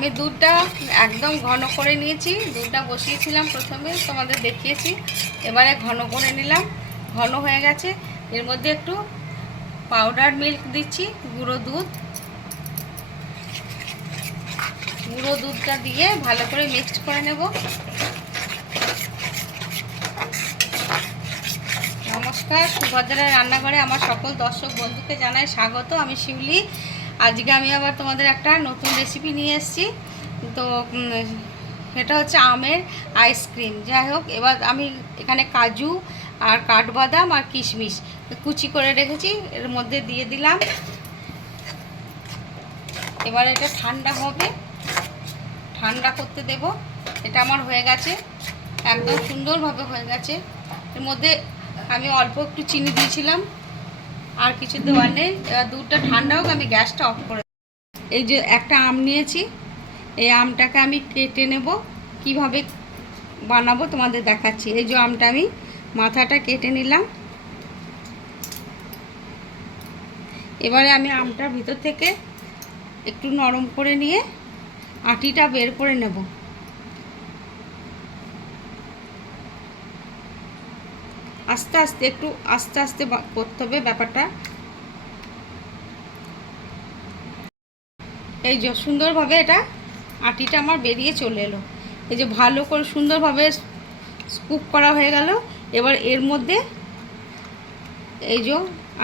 আমি দুধটা একদম ঘন করে নিয়েছি। দুধটা বসিয়েছিলাম প্রথমে, তোমাদের দেখিয়েছি। এবারে ঘন করে নিলাম, ঘন হয়ে গেছে। এর মধ্যে একটু পাউডার মিল্ক দিচ্ছি, গুঁড়ো দুধ। গুঁড়ো দুধটা দিয়ে ভালো করে মিক্সড করে নেব। নমস্কার, সুভদ্রার রান্নাঘরে আমার সকল দর্শক বন্ধুকে জানাই স্বাগত। আমি শিউলি। আজকে আমি আবার তোমাদের একটা নতুন রেসিপি নিয়ে এসেছি। তো এটা হচ্ছে আমের আইসক্রিম। যাই হোক, এবার আমি এখানে কাজু আর কাঠবাদাম আর কিশমিশ কুচি করে রেখেছি, এর মধ্যে দিয়ে দিলাম। এবার এটা ঠান্ডা হবে, ঠান্ডা করতে দেব। এটা আমার হয়ে গেছে, একদম সুন্দরভাবে হয়ে গেছে। এর মধ্যে আমি অল্প একটু চিনি দিয়েছিলাম, আর কিছু দেওয়ার নেই। দুধটা ঠান্ডা হোক, আমি গ্যাসটা অফ করে। এই যে একটা আম নিয়েছি, এই আমটাকে আমি কেটে নেব। কিভাবে বানাবো তোমাদের দেখাচ্ছি। এই যে আমটা আমি মাথাটা কেটে নিলাম। এবারে আমি আমটার ভিতর থেকে একটু নরম করে নিয়ে আটিটা বের করে নেব। আস্তে আস্তে, একটু আস্তে আস্তে করতে হবে ব্যাপারটা। এই যে সুন্দরভাবে এটা আটিটা আমার বেরিয়ে চলে এলো। এই যে ভালো করে সুন্দরভাবে স্কুপ করা হয়ে গেল। এবার এর মধ্যে এই যে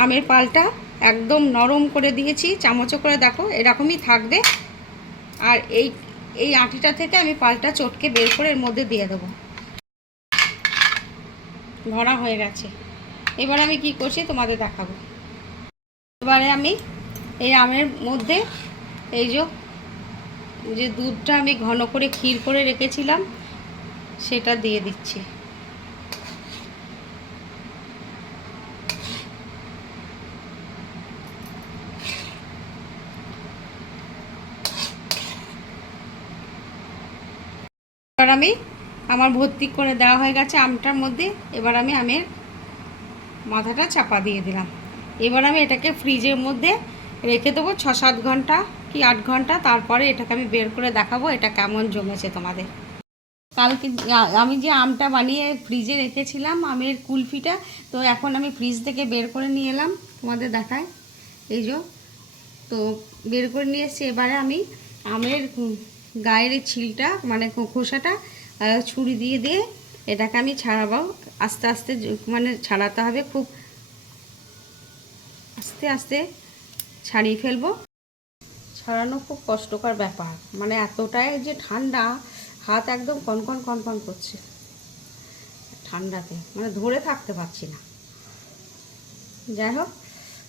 আমের পালটা একদম নরম করে দিয়েছি, চামচে করে দেখো এরকমই থাকবে। আর এই আটিটা থেকে আমি পালটা চটকে বের করে এর মধ্যে দিয়ে দেবো। ভরা হয়ে গেছে। এবার আমি কি করছি তোমাদের দেখাবো। এবারে আমি এই আমের মধ্যে এই যে দুধটা আমি ঘন করে ক্ষীর করে রেখেছিলাম সেটা দিয়ে দিচ্ছি। এবার আমি আমার ভর্তি করে দেওয়া হয়ে গেছে আমটার মধ্যে। এবার আমি আমের মাথাটা চাপা দিয়ে দিলাম। এবার আমি এটাকে ফ্রিজের মধ্যে রেখে দেবো 6-7 ঘন্টা কি 8 ঘন্টা। তারপরে এটাকে আমি বের করে দেখাবো এটা কেমন জমেছে তোমাদের। কালকে আমি যে আমটা বানিয়ে ফ্রিজে রেখেছিলাম, আমের কুলফিটা, তো এখন আমি ফ্রিজ থেকে বের করে নিয়ে এলাম, তোমাদের দেখায়। এই যে তো বের করে নিয়ে এসেছি। এবারে আমি আমের গায়ের ছিলটা মানে খোসাটা ছুরি দিয়ে দিয়ে এটাকে আমি ছাড়াবো। আস্তে আস্তে মানে ছাড়াতে হবে, খুব আস্তে আস্তে ছাড়িয়ে ফেলবো। ছাড়ানো খুব কষ্টকর ব্যাপার, মানে এতটাই যে ঠান্ডা, হাত একদম কনকন কনকন করছে ঠান্ডাতে, মানে ধরে থাকতে পারছি না। যাই হোক,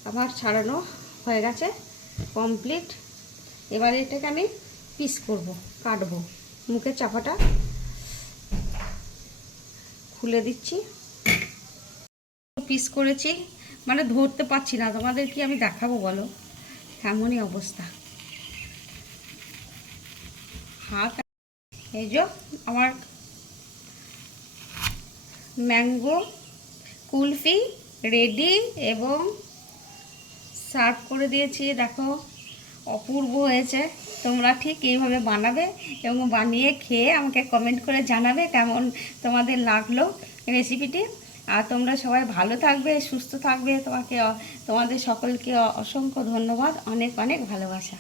আমার ছাড়ানো হয়ে গেছে কমপ্লিট। এবারে এটাকে আমি পিস করব, কাটবো। মুখের চাপাটা খুলে দিচ্ছি। পিস করেছি, মানে ধরতে পারছি না, তোমাদের কি আমি দেখাবো বলো, এমনই অবস্থা। হাত এই যে আমার ম্যাঙ্গো কুলফি রেডি এবং সার্ভ করে দিয়েছি। দেখো অপূর্ব হয়েছে। তোমরা ঠিক এইভাবে বানাবে এবং বানিয়ে খেয়ে আমাকে কমেন্ট করে জানাবে কেমন তোমাদের লাগলো রেসিপিটি। আর তোমরা সবাই ভালো থাকবে, সুস্থ থাকবে। তোমাদের সকলকে অসংখ্য ধন্যবাদ, অনেক অনেক ভালোবাসা।